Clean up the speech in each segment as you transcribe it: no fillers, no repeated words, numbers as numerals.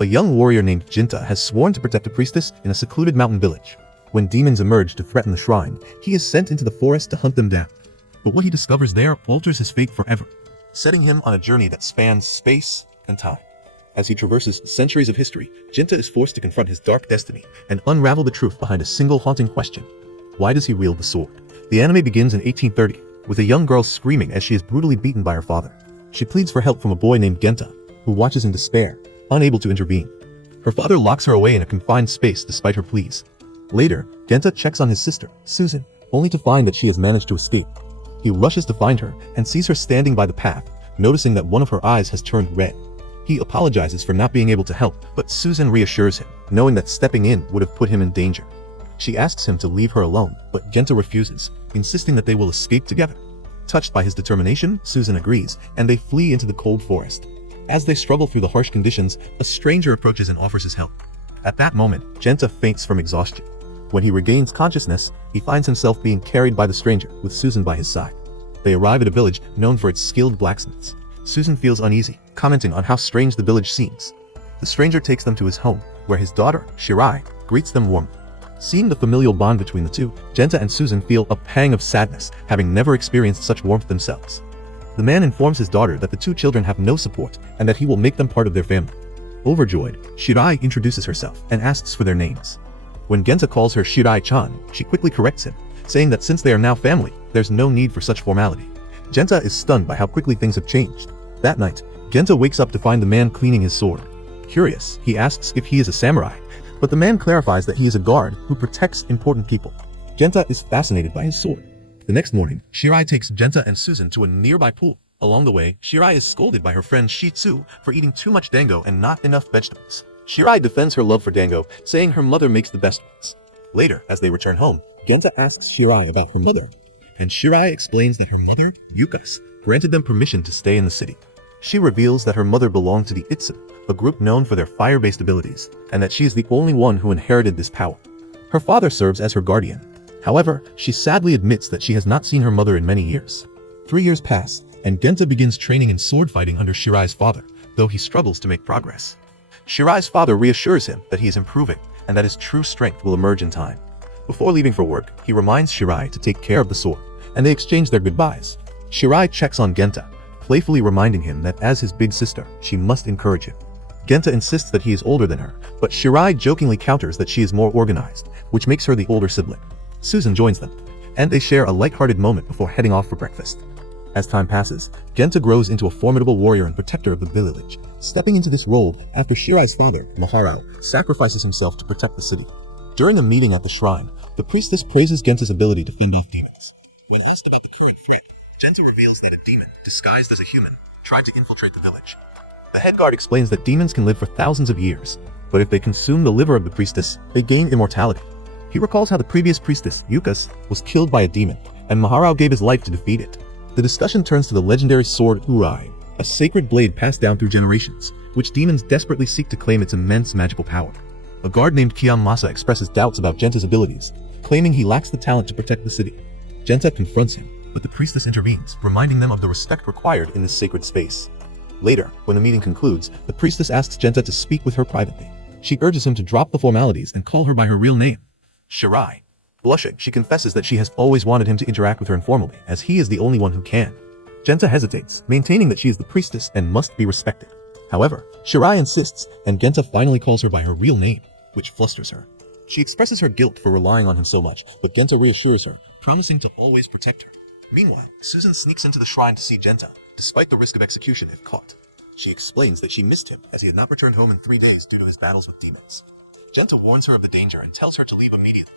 A young warrior named Jinta has sworn to protect a priestess in a secluded mountain village. When demons emerge to threaten the shrine, he is sent into the forest to hunt them down. But what he discovers there alters his fate forever, setting him on a journey that spans space and time. As he traverses centuries of history, Jinta is forced to confront his dark destiny and unravel the truth behind a single haunting question. Why does he wield the sword? The anime begins in 1830, with a young girl screaming as she is brutally beaten by her father. She pleads for help from a boy named Genta, who watches in despair, unable to intervene. Her father locks her away in a confined space despite her pleas. Later, Genta checks on his sister, Susan, only to find that she has managed to escape. He rushes to find her and sees her standing by the path, noticing that one of her eyes has turned red. He apologizes for not being able to help, but Susan reassures him, knowing that stepping in would have put him in danger. She asks him to leave her alone, but Genta refuses, insisting that they will escape together. Touched by his determination, Susan agrees, and they flee into the cold forest. As they struggle through the harsh conditions, a stranger approaches and offers his help. At that moment, Genta faints from exhaustion. When he regains consciousness, he finds himself being carried by the stranger, with Susan by his side. They arrive at a village known for its skilled blacksmiths. Susan feels uneasy, commenting on how strange the village seems. The stranger takes them to his home, where his daughter, Shirai, greets them warmly. Seeing the familial bond between the two, Genta and Susan feel a pang of sadness, having never experienced such warmth themselves. The man informs his daughter that the two children have no support and that he will make them part of their family. Overjoyed, Shirai introduces herself and asks for their names. When Genta calls her Shirai-chan, she quickly corrects him, saying that since they are now family, there's no need for such formality. Genta is stunned by how quickly things have changed. That night, Genta wakes up to find the man cleaning his sword. Curious, he asks if he is a samurai, but the man clarifies that he is a guard who protects important people. Genta is fascinated by his sword. The next morning, Shirai takes Genta and Susan to a nearby pool. Along the way, Shirai is scolded by her friend Shitsu for eating too much dango and not enough vegetables. Shirai defends her love for dango, saying her mother makes the best ones. Later, as they return home, Genta asks Shirai about her mother, and Shirai explains that her mother, Yukas, granted them permission to stay in the city. She reveals that her mother belonged to the Itsu, a group known for their fire-based abilities, and that she is the only one who inherited this power. Her father serves as her guardian. However, she sadly admits that she has not seen her mother in many years. 3 years pass, and Genta begins training in sword fighting under Shirai's father, though he struggles to make progress. Shirai's father reassures him that he is improving and that his true strength will emerge in time. Before leaving for work, he reminds Shirai to take care of the sword, and they exchange their goodbyes. Shirai checks on Genta, playfully reminding him that as his big sister, she must encourage him. Genta insists that he is older than her, but Shirai jokingly counters that she is more organized, which makes her the older sibling. Susan joins them, and they share a light-hearted moment before heading off for breakfast. As time passes, Genta grows into a formidable warrior and protector of the village, stepping into this role after Shirai's father, Maharao, sacrifices himself to protect the city. During a meeting at the shrine, the priestess praises Genta's ability to fend off demons. When asked about the current threat, Genta reveals that a demon, disguised as a human, tried to infiltrate the village. The head guard explains that demons can live for thousands of years, but if they consume the liver of the priestess, they gain immortality. He recalls how the previous priestess, Yukas, was killed by a demon, and Maharao gave his life to defeat it. The discussion turns to the legendary sword Urai, a sacred blade passed down through generations, which demons desperately seek to claim its immense magical power. A guard named Kiyamasa expresses doubts about Genta's abilities, claiming he lacks the talent to protect the city. Genta confronts him, but the priestess intervenes, reminding them of the respect required in this sacred space. Later, when the meeting concludes, the priestess asks Genta to speak with her privately. She urges him to drop the formalities and call her by her real name, Shirai. Blushing, she confesses that she has always wanted him to interact with her informally, as he is the only one who can. Genta hesitates, maintaining that she is the priestess and must be respected. However, Shirai insists, and Genta finally calls her by her real name, which flusters her. She expresses her guilt for relying on him so much, but Genta reassures her, promising to always protect her. Meanwhile, Susan sneaks into the shrine to see Genta, despite the risk of execution if caught. She explains that she missed him, as he had not returned home in 3 days due to his battles with demons. Genta warns her of the danger and tells her to leave immediately.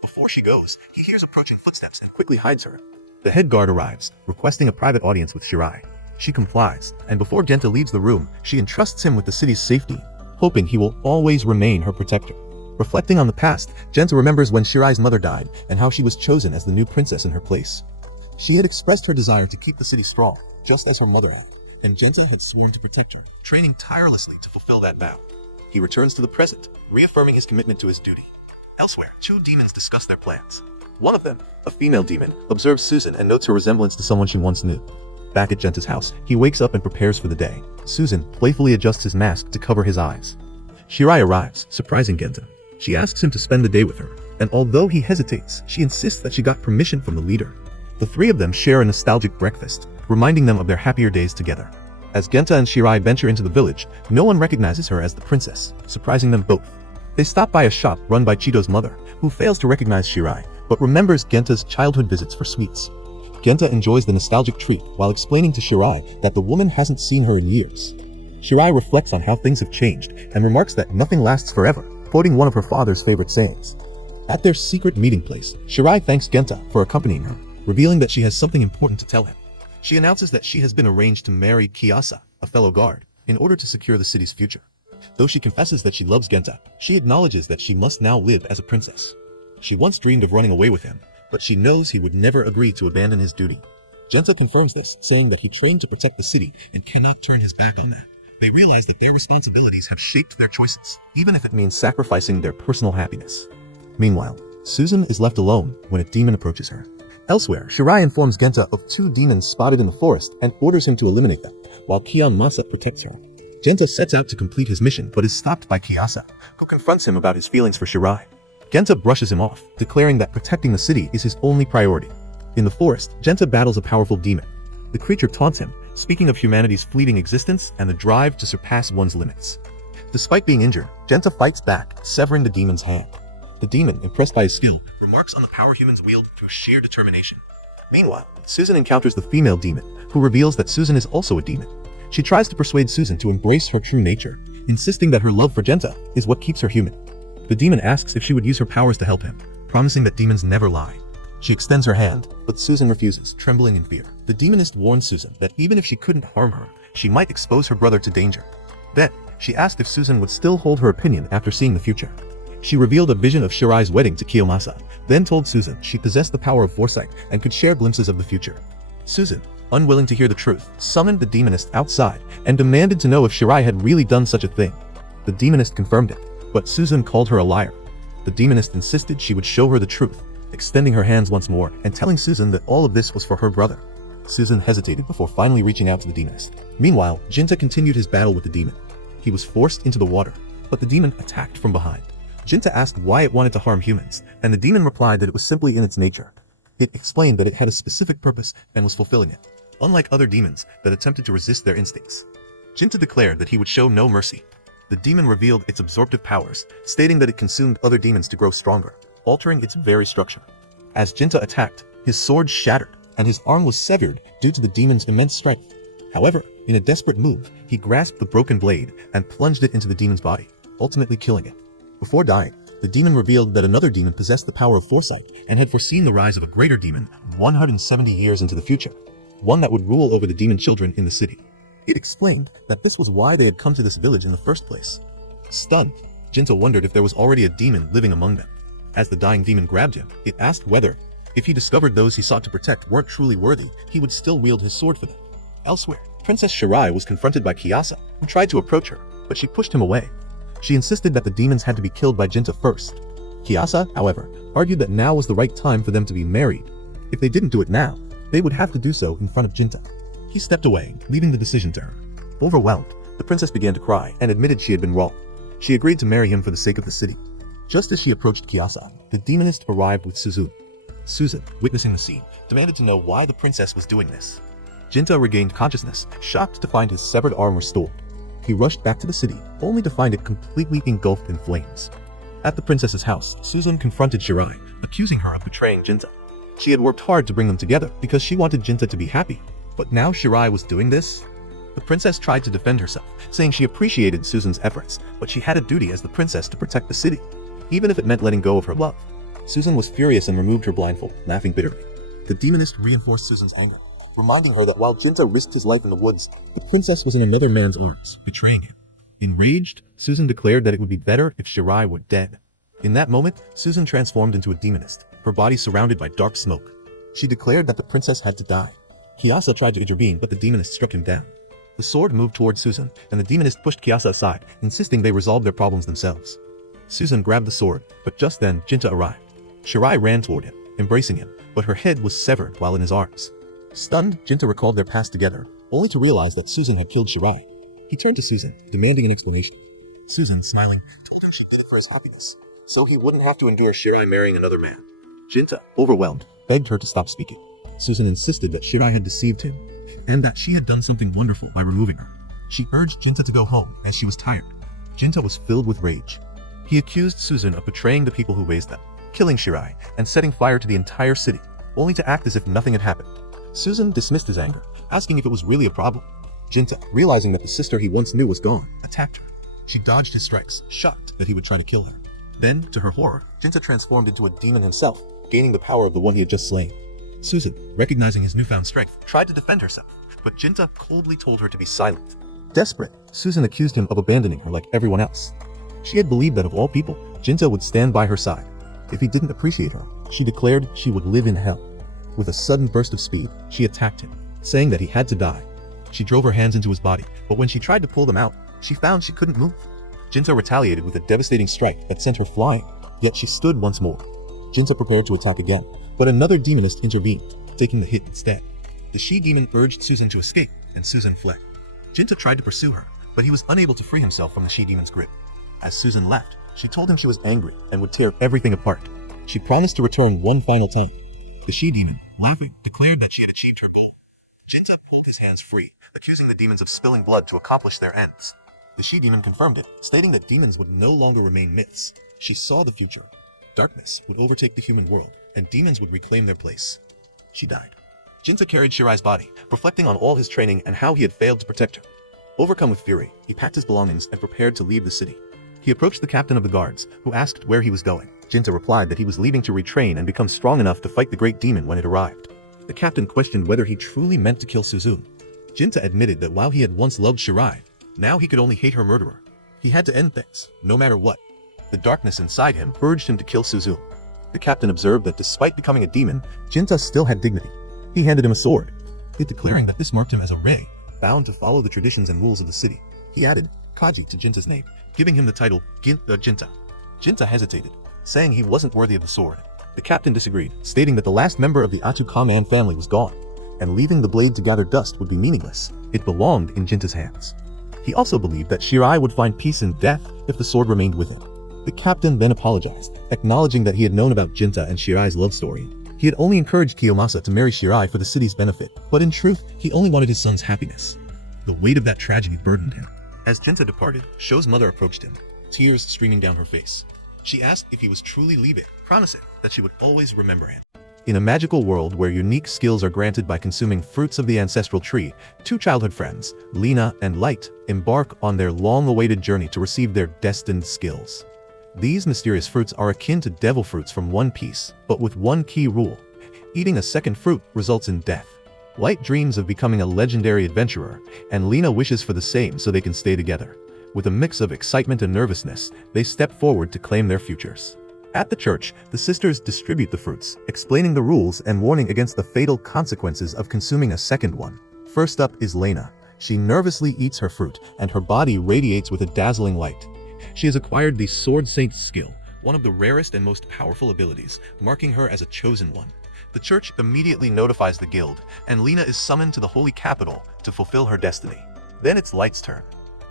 Before she goes, he hears approaching footsteps and quickly hides her. The head guard arrives, requesting a private audience with Shirai. She complies, and before Genta leaves the room, she entrusts him with the city's safety, hoping he will always remain her protector. Reflecting on the past, Genta remembers when Shirai's mother died and how she was chosen as the new princess in her place. She had expressed her desire to keep the city strong, just as her mother had, and Genta had sworn to protect her, training tirelessly to fulfill that vow. He returns to the present, reaffirming his commitment to his duty. Elsewhere, 2 demons discuss their plans. One of them, a female demon, observes Susan and notes her resemblance to someone she once knew. Back at Genta's house, he wakes up and prepares for the day. Susan playfully adjusts his mask to cover his eyes. Shirai arrives, surprising Genta. She asks him to spend the day with her, and although he hesitates, she insists that she got permission from the leader. The three of them share a nostalgic breakfast, reminding them of their happier days together. As Genta and Shirai venture into the village, no one recognizes her as the princess, surprising them both. They stop by a shop run by Chito's mother, who fails to recognize Shirai, but remembers Genta's childhood visits for sweets. Genta enjoys the nostalgic treat while explaining to Shirai that the woman hasn't seen her in years. Shirai reflects on how things have changed and remarks that nothing lasts forever, quoting one of her father's favorite sayings. At their secret meeting place, Shirai thanks Genta for accompanying her, revealing that she has something important to tell him. She announces that she has been arranged to marry Kiyasa, a fellow guard, in order to secure the city's future. Though she confesses that she loves Genta, she acknowledges that she must now live as a princess. She once dreamed of running away with him, but she knows he would never agree to abandon his duty. Genta confirms this, saying that he trained to protect the city and cannot turn his back on that. They realize that their responsibilities have shaped their choices, even if it means sacrificing their personal happiness. Meanwhile, Susan is left alone when a demon approaches her. Elsewhere, Shirai informs Genta of two demons spotted in the forest and orders him to eliminate them, while Kiyamasa protects her. Genta sets out to complete his mission but is stopped by Kiyasa, who confronts him about his feelings for Shirai. Genta brushes him off, declaring that protecting the city is his only priority. In the forest, Genta battles a powerful demon. The creature taunts him, speaking of humanity's fleeting existence and the drive to surpass one's limits. Despite being injured, Genta fights back, severing the demon's hand. The demon, impressed by his skill, remarks on the power humans wield through sheer determination. Meanwhile, Susan encounters the female demon, who reveals that Susan is also a demon. She tries to persuade Susan to embrace her true nature, insisting that her love for Genta is what keeps her human. The demon asks if she would use her powers to help him, promising that demons never lie. She extends her hand, but Susan refuses, trembling in fear. The demonist warns Susan that even if she couldn't harm her, she might expose her brother to danger. Then, she asked if Susan would still hold her opinion after seeing the future. She revealed a vision of Shirai's wedding to Kiyomasa, then told Susan she possessed the power of foresight and could share glimpses of the future. Susan, unwilling to hear the truth, summoned the demonist outside and demanded to know if Shirai had really done such a thing. The demonist confirmed it, but Susan called her a liar. The demonist insisted she would show her the truth, extending her hands once more and telling Susan that all of this was for her brother. Susan hesitated before finally reaching out to the demonist. Meanwhile, Genta continued his battle with the demon. He was forced into the water, but the demon attacked from behind. Genta asked why it wanted to harm humans, and the demon replied that it was simply in its nature. It explained that it had a specific purpose and was fulfilling it, unlike other demons that attempted to resist their instincts. Genta declared that he would show no mercy. The demon revealed its absorptive powers, stating that it consumed other demons to grow stronger, altering its very structure. As Genta attacked, his sword shattered, and his arm was severed due to the demon's immense strength. However, in a desperate move, he grasped the broken blade and plunged it into the demon's body, ultimately killing it. Before dying, the demon revealed that another demon possessed the power of foresight and had foreseen the rise of a greater demon 170 years into the future, one that would rule over the demon children in the city. It explained that this was why they had come to this village in the first place. Stunned, Genta wondered if there was already a demon living among them. As the dying demon grabbed him, it asked whether, if he discovered those he sought to protect weren't truly worthy, he would still wield his sword for them. Elsewhere, Princess Shirai was confronted by Kiyasa, who tried to approach her, but she pushed him away. She insisted that the demons had to be killed by Genta first. Kiyasa, however, argued that now was the right time for them to be married. If they didn't do it now, they would have to do so in front of Genta. He stepped away, leaving the decision to her. Overwhelmed, the princess began to cry and admitted she had been wrong. She agreed to marry him for the sake of the city. Just as she approached Kiyasa, the demonist arrived with Susan. Susan, witnessing the scene, demanded to know why the princess was doing this. Genta regained consciousness, shocked to find his severed arm restored. He rushed back to the city, only to find it completely engulfed in flames. At the princess's house, Susan confronted Shirai, accusing her of betraying Genta. She had worked hard to bring them together because she wanted Genta to be happy, but now Shirai was doing this? The princess tried to defend herself, saying she appreciated Susan's efforts, but she had a duty as the princess to protect the city, even if it meant letting go of her love. Susan was furious and removed her blindfold, laughing bitterly. The demonist reinforced Susan's anger, reminding her that while Genta risked his life in the woods, the princess was in another man's arms, betraying him. Enraged, Susan declared that it would be better if Shirai were dead. In that moment, Susan transformed into a demonist, her body surrounded by dark smoke. She declared that the princess had to die. Kiyasa tried to intervene, but the demonist struck him down. The sword moved towards Susan, and the demonist pushed Kiyasa aside, insisting they resolve their problems themselves. Susan grabbed the sword, but just then Genta arrived. Shirai ran toward him, embracing him, but her head was severed while in his arms. Stunned, Genta recalled their past together, only to realize that Susan had killed Shirai. He turned to Susan, demanding an explanation. Susan, smiling, told him she did it for his happiness, so he wouldn't have to endure Shirai marrying another man. Jinta, overwhelmed, begged her to stop speaking. Susan insisted that Shirai had deceived him, and that she had done something wonderful by removing her. She urged Jinta to go home, as she was tired. Jinta was filled with rage. He accused Susan of betraying the people who raised them, killing Shirai, and setting fire to the entire city, only to act as if nothing had happened. Susan dismissed his anger, asking if it was really a problem. Jinta, realizing that the sister he once knew was gone, attacked her. She dodged his strikes, shocked that he would try to kill her. Then, to her horror, Jinta transformed into a demon himself, gaining the power of the one he had just slain. Susan, recognizing his newfound strength, tried to defend herself, but Jinta coldly told her to be silent. Desperate, Susan accused him of abandoning her like everyone else. She had believed that of all people, Jinta would stand by her side. If he didn't appreciate her, she declared she would live in hell. With a sudden burst of speed, she attacked him, saying that he had to die. She drove her hands into his body, but when she tried to pull them out, she found she couldn't move. Jinta retaliated with a devastating strike that sent her flying, yet she stood once more. Jinta prepared to attack again, but another demonist intervened, taking the hit instead. The she-demon urged Susan to escape, and Susan fled. Jinta tried to pursue her, but he was unable to free himself from the she-demon's grip. As Susan left, she told him she was angry and would tear everything apart. She promised to return one final time. The she-demon, laughing, declared that she had achieved her goal. Jinta pulled his hands free, accusing the demons of spilling blood to accomplish their ends. The she-demon confirmed it, stating that demons would no longer remain myths. She saw the future. Darkness would overtake the human world, and demons would reclaim their place. She died. Jinta carried Shirai's body, reflecting on all his training and how he had failed to protect her. Overcome with fury, he packed his belongings and prepared to leave the city. He approached the captain of the guards, who asked where he was going. Jinta replied that he was leaving to retrain and become strong enough to fight the great demon when it arrived. The captain questioned whether he truly meant to kill Suzu. Jinta admitted that while he had once loved Shirai, now he could only hate her murderer. He had to end things, no matter what. The darkness inside him urged him to kill Suzu. The captain observed that despite becoming a demon, Jinta still had dignity. He handed him a sword, declaring that this marked him as a Rei, bound to follow the traditions and rules of the city. He added Kaji to Jinta's name, giving him the title Jinta. Jinta hesitated, saying he wasn't worthy of the sword. The captain disagreed, stating that the last member of the Atu-Kaman family was gone, and leaving the blade to gather dust would be meaningless. It belonged in Jinta's hands. He also believed that Shirai would find peace in death if the sword remained with him. The captain then apologized, acknowledging that he had known about Jinta and Shirai's love story. He had only encouraged Kiyomasa to marry Shirai for the city's benefit, but in truth, he only wanted his son's happiness. The weight of that tragedy burdened him. As Jinta departed, Sho's mother approached him, tears streaming down her face. She asked if he was truly leaving, promising that she would always remember him. In a magical world where unique skills are granted by consuming fruits of the ancestral tree, two childhood friends, Lena and Light, embark on their long-awaited journey to receive their destined skills. These mysterious fruits are akin to devil fruits from One Piece, but with one key rule. Eating a second fruit results in death. Light dreams of becoming a legendary adventurer, and Lena wishes for the same so they can stay together. With a mix of excitement and nervousness, they step forward to claim their futures. At the church, the sisters distribute the fruits, explaining the rules and warning against the fatal consequences of consuming a second one. First up is Lena. She nervously eats her fruit, and her body radiates with a dazzling light. She has acquired the Sword Saint's skill, one of the rarest and most powerful abilities, marking her as a chosen one. The church immediately notifies the guild, and Lena is summoned to the holy capital to fulfill her destiny. Then it's Light's turn.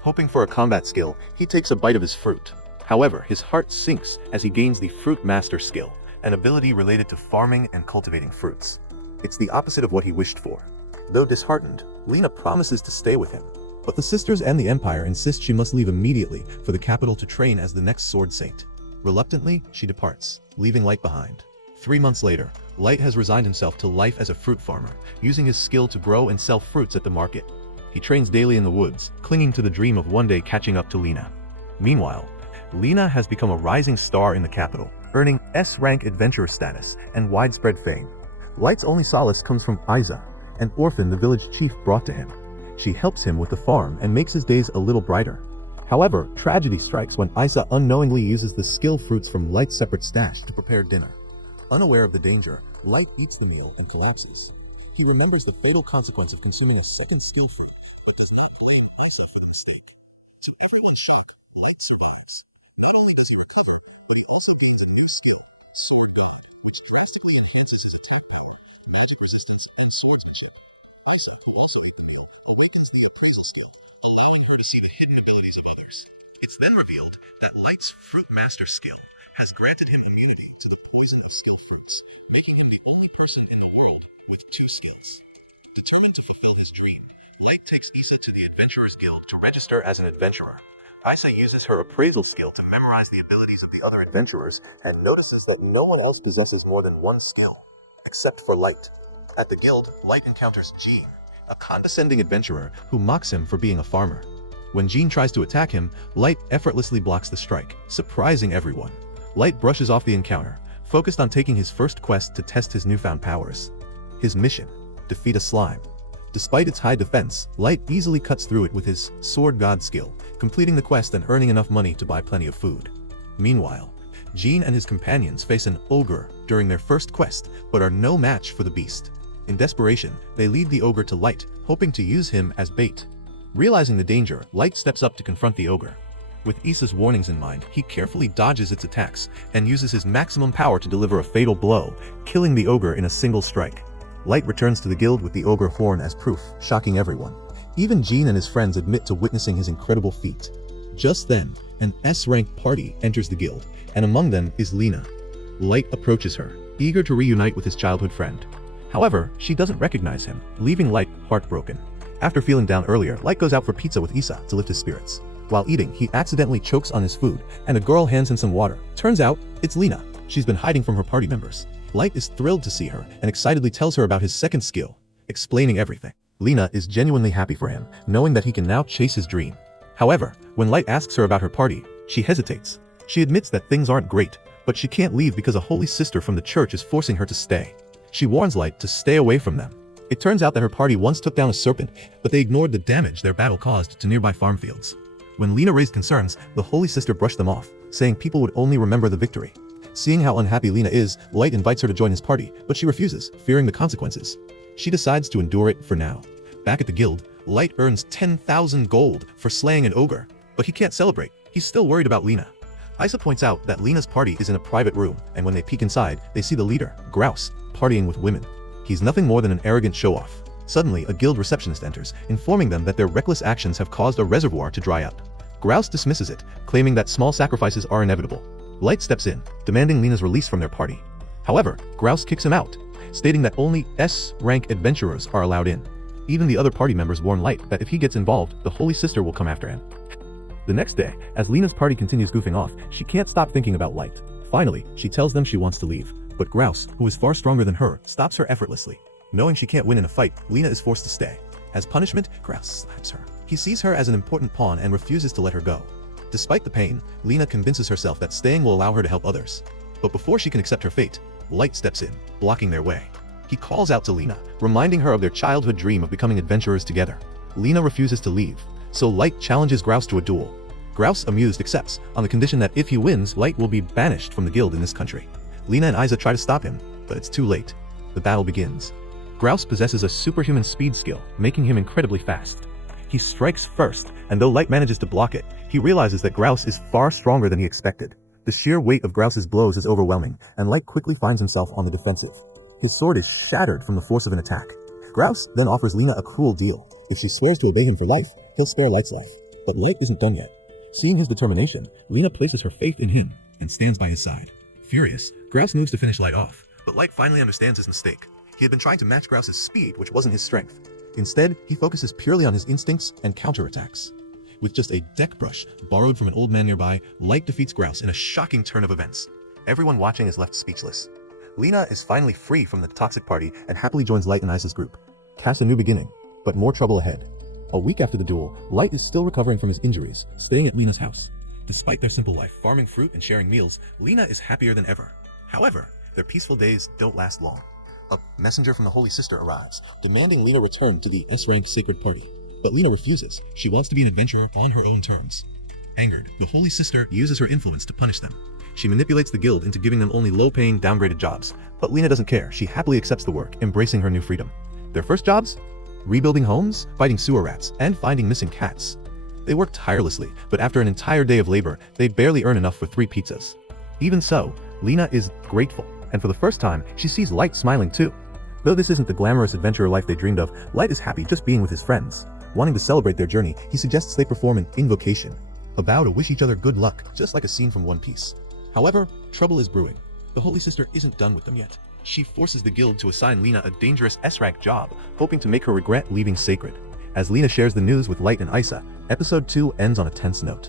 Hoping for a combat skill, he takes a bite of his fruit. However, his heart sinks as he gains the fruitmaster skill, an ability related to farming and cultivating fruits. It's the opposite of what he wished for. Though disheartened, Lena promises to stay with him. But the sisters and the Empire insist she must leave immediately for the capital to train as the next Sword Saint. Reluctantly, she departs, leaving Light behind. 3 months later, Light has resigned himself to life as a fruit farmer, using his skill to grow and sell fruits at the market. He trains daily in the woods, clinging to the dream of one day catching up to Lena. Meanwhile, Lena has become a rising star in the capital, earning S-rank adventurer status and widespread fame. Light's only solace comes from Isa, an orphan the village chief brought to him. She helps him with the farm and makes his days a little brighter. However, tragedy strikes when Isa unknowingly uses the skill fruits from Light's separate stash to prepare dinner. Unaware of the danger, Light eats the meal and collapses. He remembers the fatal consequence of consuming a second skill fruit, but does not blame Isa for the mistake. To everyone's shock, Light survives. Not only does he recover, but he also gains a new skill, Sword God, which drastically enhances his attack power, magic resistance, and swordsmanship. Isa, who also ate the meal, awakens the appraisal skill, allowing her to see the hidden abilities of others. It's then revealed that Light's fruitmaster skill has granted him immunity to the poison of skill fruits, making him the only person in the world with two skills. Determined to fulfill his dream, Light takes Issa to the Adventurers Guild to register as an adventurer. Issa uses her appraisal skill to memorize the abilities of the other adventurers and notices that no one else possesses more than one skill, except for Light. At the guild, Light encounters Jean, a condescending adventurer who mocks him for being a farmer. When Jean tries to attack him, Light effortlessly blocks the strike, surprising everyone. Light brushes off the encounter, focused on taking his first quest to test his newfound powers. His mission: defeat a slime. Despite its high defense, Light easily cuts through it with his Sword God skill, completing the quest and earning enough money to buy plenty of food. Meanwhile, Jean and his companions face an ogre during their first quest, but are no match for the beast. In desperation, they lead the ogre to Light, hoping to use him as bait. Realizing the danger, Light steps up to confront the ogre. With Issa's warnings in mind, he carefully dodges its attacks and uses his maximum power to deliver a fatal blow, killing the ogre in a single strike. Light returns to the guild with the ogre horn as proof, shocking everyone. Even Jean and his friends admit to witnessing his incredible feat. Just then, an S-rank party enters the guild, and among them is Lena. Light approaches her, eager to reunite with his childhood friend. However, she doesn't recognize him, leaving Light heartbroken. After feeling down earlier, Light goes out for pizza with Issa to lift his spirits. While eating, he accidentally chokes on his food, and a girl hands him some water. Turns out, it's Lena. She's been hiding from her party members. Light is thrilled to see her and excitedly tells her about his second skill, explaining everything. Lena is genuinely happy for him, knowing that he can now chase his dream. However, when Light asks her about her party, she hesitates. She admits that things aren't great, but she can't leave because a holy sister from the church is forcing her to stay. She warns Light to stay away from them. It turns out that her party once took down a serpent, but they ignored the damage their battle caused to nearby farm fields. When Lena raised concerns, the holy sister brushed them off, saying people would only remember the victory. Seeing how unhappy Lena is, Light invites her to join his party, but she refuses, fearing the consequences. She decides to endure it for now. Back at the guild, Light earns 10,000 gold for slaying an ogre, but he can't celebrate. He's still worried about Lena. Issa points out that Lena's party is in a private room, and when they peek inside, they see the leader, Grouse, partying with women. He's nothing more than an arrogant show-off. Suddenly, a guild receptionist enters, informing them that their reckless actions have caused a reservoir to dry up. Grouse dismisses it, claiming that small sacrifices are inevitable. Light steps in, demanding Lena's release from their party. However, Grouse kicks him out, stating that only S-rank adventurers are allowed in. Even the other party members warn Light that if he gets involved, the Holy Sister will come after him. The next day, as Lena's party continues goofing off, she can't stop thinking about Light. Finally, she tells them she wants to leave, but Grouse, who is far stronger than her, stops her effortlessly. Knowing she can't win in a fight, Lena is forced to stay. As punishment, Grouse slaps her. He sees her as an important pawn and refuses to let her go. Despite the pain, Lena convinces herself that staying will allow her to help others. But before she can accept her fate, Light steps in, blocking their way. He calls out to Lena, reminding her of their childhood dream of becoming adventurers together. Lena refuses to leave, so Light challenges Grouse to a duel. Grouse, amused, accepts, on the condition that if he wins, Light will be banished from the guild in this country. Lena and Issa try to stop him, but it's too late. The battle begins. Grouse possesses a superhuman speed skill, making him incredibly fast. He strikes first, and though Light manages to block it, he realizes that Grouse is far stronger than he expected. The sheer weight of Grouse's blows is overwhelming, and Light quickly finds himself on the defensive. His sword is shattered from the force of an attack. Grouse then offers Lena a cruel deal. If she swears to obey him for life, he'll spare Light's life. But Light isn't done yet. Seeing his determination, Lena places her faith in him and stands by his side. Furious, Grouse moves to finish Light off, but Light finally understands his mistake. He had been trying to match Grouse's speed, which wasn't his strength. Instead, he focuses purely on his instincts and counterattacks. With just a deck brush borrowed from an old man nearby, Light defeats Grouse in a shocking turn of events. Everyone watching is left speechless. Lena is finally free from the toxic party and happily joins Light and Issa's group. Cast a new beginning, but more trouble ahead. A week after the duel, Light is still recovering from his injuries, staying at Lena's house. Despite their simple life, farming fruit and sharing meals, Lena is happier than ever. However, their peaceful days don't last long. A messenger from the Holy Sister arrives, demanding Lena return to the S-rank sacred party. But Lena refuses. She wants to be an adventurer on her own terms. Angered, the Holy Sister uses her influence to punish them. She manipulates the guild into giving them only low-paying, downgraded jobs. But Lena doesn't care. She happily accepts the work, embracing her new freedom. Their first jobs? Rebuilding homes, fighting sewer rats, and finding missing cats. They work tirelessly, but after an entire day of labor, they barely earn enough for 3 pizzas. Even so, Lena is grateful, and for the first time, she sees Light smiling too. Though this isn't the glamorous adventurer life they dreamed of, Light is happy just being with his friends. Wanting to celebrate their journey, he suggests they perform an invocation. a vow to wish each other good luck, just like a scene from One Piece. However, trouble is brewing. The Holy Sister isn't done with them yet. She forces the guild to assign Lena a dangerous S-rank job, hoping to make her regret leaving Sacred. As Lena shares the news with Light and Isa, episode 2 ends on a tense note.